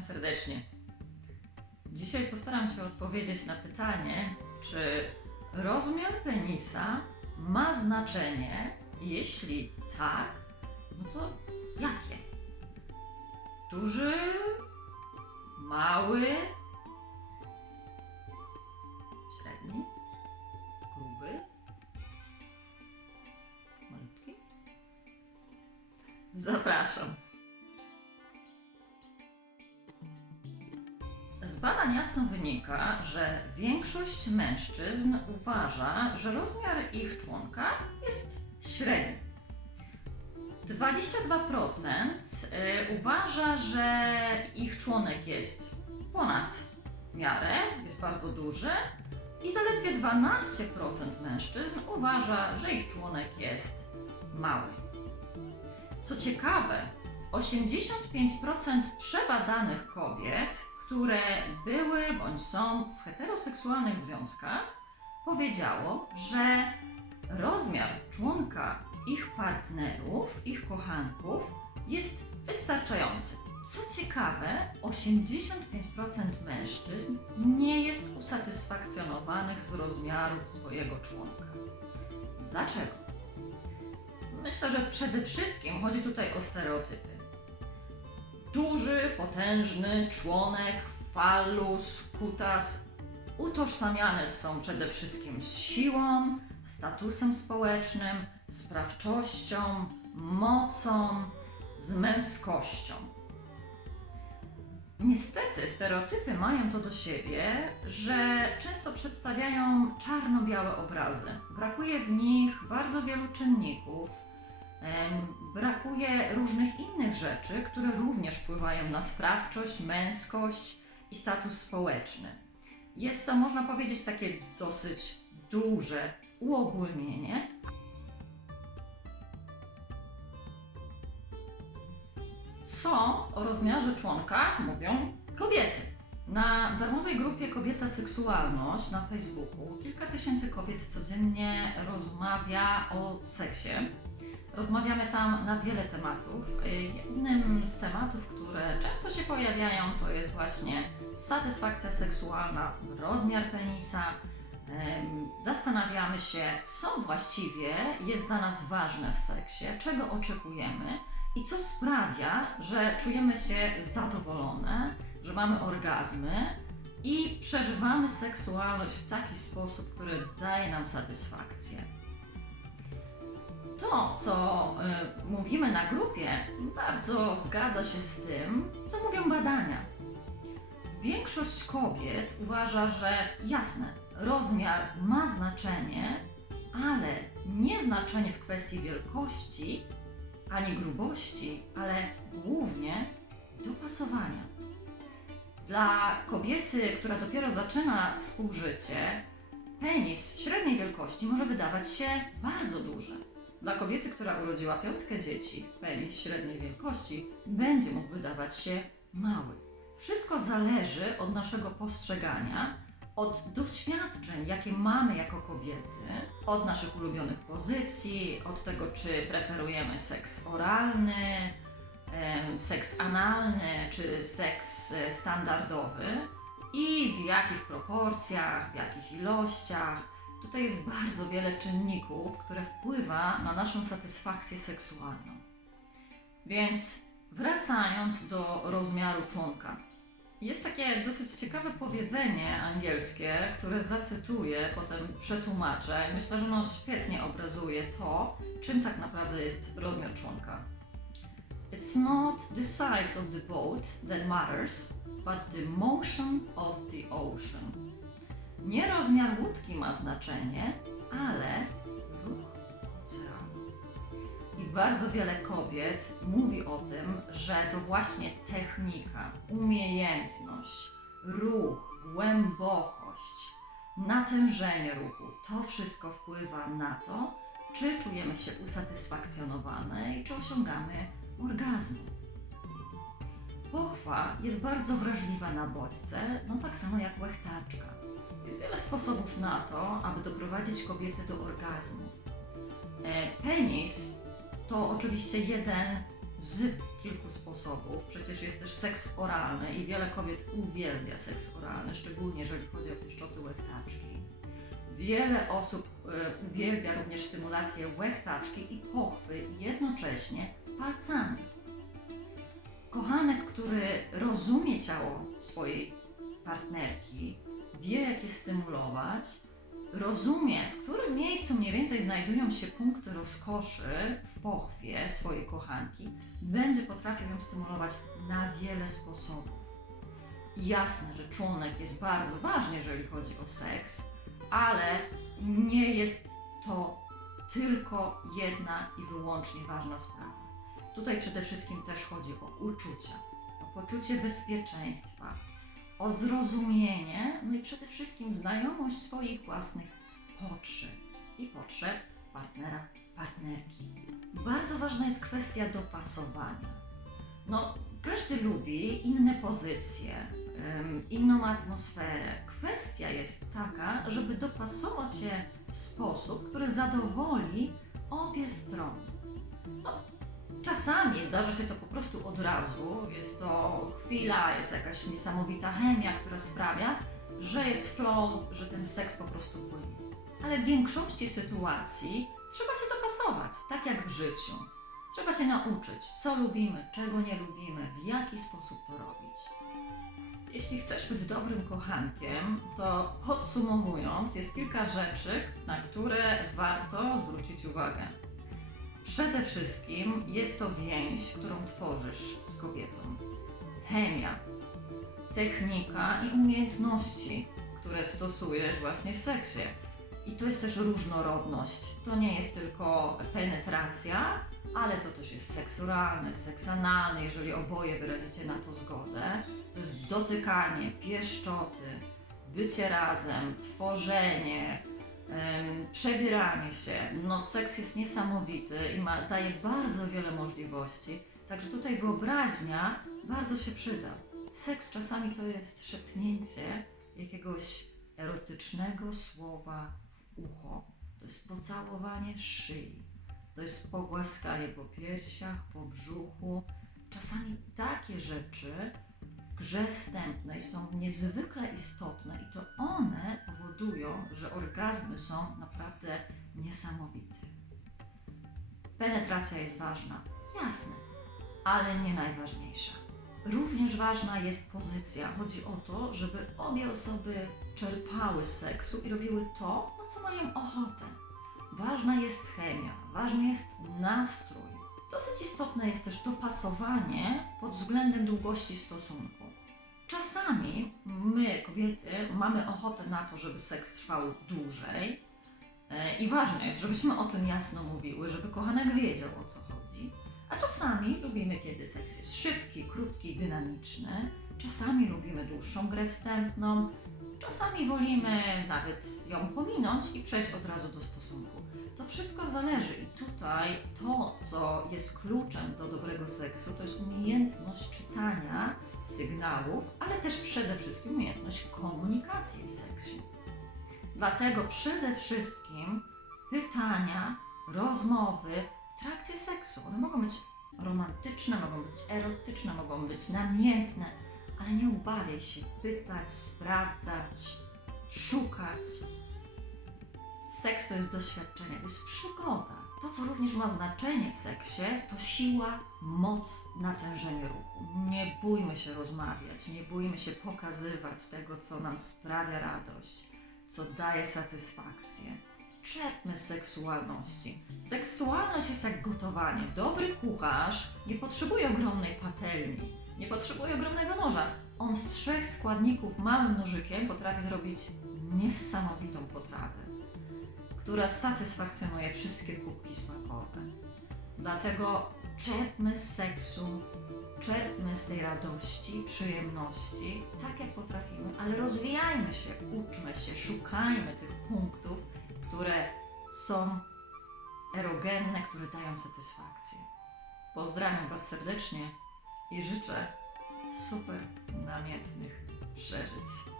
Witam serdecznie. Dzisiaj postaram się odpowiedzieć na pytanie, czy rozmiar penisa ma znaczenie? Jeśli tak, no to jakie? Duży? Mały? Średni? Gruby? Malutki? Zapraszam. Badań jasno wynika, że większość mężczyzn uważa, że rozmiar ich członka jest średni. 22% y, uważa, że ich członek jest ponad miarę, jest bardzo duży i zaledwie 12% mężczyzn uważa, że ich członek jest mały. Co ciekawe, 85% przebadanych kobiet, które były bądź są w heteroseksualnych związkach, powiedziało, że rozmiar członka ich partnerów, ich kochanków jest wystarczający. Co ciekawe, 85% mężczyzn nie jest usatysfakcjonowanych z rozmiaru swojego członka. Dlaczego? Myślę, że przede wszystkim chodzi tutaj o stereotypy. Duży, potężny członek, fallus, kutas utożsamiane są przede wszystkim z siłą, statusem społecznym, sprawczością, mocą, z męskością. Niestety stereotypy mają to do siebie, że często przedstawiają czarno-białe obrazy. Brakuje w nich bardzo wielu czynników, brakuje różnych innych rzeczy, które również wpływają na sprawczość, męskość i status społeczny. Jest to, można powiedzieć, takie dosyć duże uogólnienie. Co o rozmiarze członka mówią kobiety? Na darmowej grupie Kobieca Seksualność na Facebooku kilka tysięcy kobiet codziennie rozmawia o seksie. Rozmawiamy tam na wiele tematów. Jednym z tematów, które często się pojawiają, to jest właśnie satysfakcja seksualna, rozmiar penisa. Zastanawiamy się, co właściwie jest dla nas ważne w seksie, czego oczekujemy i co sprawia, że czujemy się zadowolone, że mamy orgazmy i przeżywamy seksualność w taki sposób, który daje nam satysfakcję. To, co y, mówimy na grupie, bardzo zgadza się z tym, co mówią badania. Większość kobiet uważa, że jasne, rozmiar ma znaczenie, ale nie znaczenie w kwestii wielkości ani grubości, ale głównie dopasowania. Dla kobiety, która dopiero zaczyna współżycie, penis średniej wielkości może wydawać się bardzo duży. Dla kobiety, która urodziła piątkę dzieci, penis średniej wielkości będzie mógł wydawać się mały. Wszystko zależy od naszego postrzegania, od doświadczeń, jakie mamy jako kobiety, od naszych ulubionych pozycji, od tego, czy preferujemy seks oralny, seks analny, czy seks e, standardowy i w jakich proporcjach, w jakich ilościach. Tutaj jest bardzo wiele czynników, które wpływa na naszą satysfakcję seksualną. Więc wracając do rozmiaru członka. Jest takie dosyć ciekawe powiedzenie angielskie, które zacytuję, potem przetłumaczę. Myślę, że ono świetnie obrazuje to, czym tak naprawdę jest rozmiar członka. It's not the size of the boat that matters, but the motion of the ocean. Nie rozmiar łódki ma znaczenie, ale ruch oceanu. I bardzo wiele kobiet mówi o tym, że to właśnie technika, umiejętność, ruch, głębokość, natężenie ruchu to wszystko wpływa na to, czy czujemy się usatysfakcjonowane i czy osiągamy orgazm. Pochwa jest bardzo wrażliwa na bodźce, no tak samo jak łechtaczka. Jest wiele sposobów na to, aby doprowadzić kobietę do orgazmu. E, Penis to oczywiście jeden z kilku sposobów. Przecież jest też seks oralny i wiele kobiet uwielbia seks oralny, szczególnie jeżeli chodzi o pieszczoty łechtaczki. Wiele osób e, uwielbia również stymulację łechtaczki i pochwy jednocześnie palcami. Kochanek, który rozumie ciało swojej partnerki, stymulować, rozumie, w którym miejscu mniej więcej znajdują się punkty rozkoszy w pochwie swojej kochanki, będzie potrafił ją stymulować na wiele sposobów. Jasne, że członek jest bardzo ważny, jeżeli chodzi o seks, ale nie jest to tylko jedna i wyłącznie ważna sprawa. Tutaj przede wszystkim też chodzi o uczucia, o poczucie bezpieczeństwa, o zrozumienie, no i przede wszystkim znajomość swoich własnych potrzeb i potrzeb partnera, partnerki. Bardzo ważna jest kwestia dopasowania. No, każdy lubi inne pozycje, inną atmosferę. Kwestia jest taka, żeby dopasować się w sposób, który zadowoli obie strony. Czasami zdarza się to po prostu od razu. Jest to chwila, jest jakaś niesamowita chemia, która sprawia, że jest flow, że ten seks po prostu płynie. Ale w większości sytuacji trzeba się dopasować, tak jak w życiu. Trzeba się nauczyć, co lubimy, czego nie lubimy, w jaki sposób to robić. Jeśli chcesz być dobrym kochankiem, to podsumowując, jest kilka rzeczy, na które warto zwrócić uwagę. Przede wszystkim jest to więź, którą tworzysz z kobietą. Chemia, technika i umiejętności, które stosujesz właśnie w seksie. I to jest też różnorodność. To nie jest tylko penetracja, ale to też jest seks oralny, seks analny, jeżeli oboje wyrazicie na to zgodę. To jest dotykanie, pieszczoty, bycie razem, tworzenie, przebieranie się. No, seks jest niesamowity i ma, daje bardzo wiele możliwości. Także tutaj wyobraźnia bardzo się przyda. Seks czasami to jest szepnięcie jakiegoś erotycznego słowa w ucho. To jest pocałowanie szyi. To jest pogłaskanie po piersiach, po brzuchu. Czasami takie rzeczy w grze wstępnej są niezwykle istotne i to one powodują, że orgazmy są naprawdę niesamowite. Penetracja jest ważna, jasne, ale nie najważniejsza. Również ważna jest pozycja. Chodzi o to, żeby obie osoby czerpały z seksu i robiły to, na co mają ochotę. Ważna jest chemia, ważny jest nastrój. Dosyć istotne jest też dopasowanie pod względem długości stosunku. Czasami my, kobiety, mamy ochotę na to, żeby seks trwał dłużej. E, I ważne jest, żebyśmy o tym jasno mówiły, żeby kochanek wiedział o co chodzi. A czasami lubimy, kiedy seks jest szybki, krótki, dynamiczny. Czasami lubimy dłuższą grę wstępną. Czasami wolimy nawet ją pominąć i przejść od razu do stosunku. To wszystko zależy i tutaj to, co jest kluczem do dobrego seksu, to jest umiejętność czytania sygnałów, ale też przede wszystkim umiejętność komunikacji w seksie. Dlatego przede wszystkim pytania, rozmowy w trakcie seksu. One mogą być romantyczne, mogą być erotyczne, mogą być namiętne, ale nie ubawiaj się pytać, sprawdzać, szukać. Seks to jest doświadczenie, to jest przygoda. To, co również ma znaczenie w seksie, to siła, moc, natężenie ruchu. Nie bójmy się rozmawiać, nie bójmy się pokazywać tego, co nam sprawia radość, co daje satysfakcję. Czerpmy seksualności. Seksualność jest jak gotowanie. Dobry kucharz nie potrzebuje ogromnej patelni, nie potrzebuje ogromnego noża. On z trzech składników małym nożykiem potrafi zrobić niesamowitą potrawę, która satysfakcjonuje wszystkie kubki smakowe. Dlatego czerpmy z seksu, czerpmy z tej radości, przyjemności, tak jak potrafimy, ale rozwijajmy się, uczmy się, szukajmy tych punktów, które są erogenne, które dają satysfakcję. Pozdrawiam Was serdecznie i życzę super namiętnych przeżyć.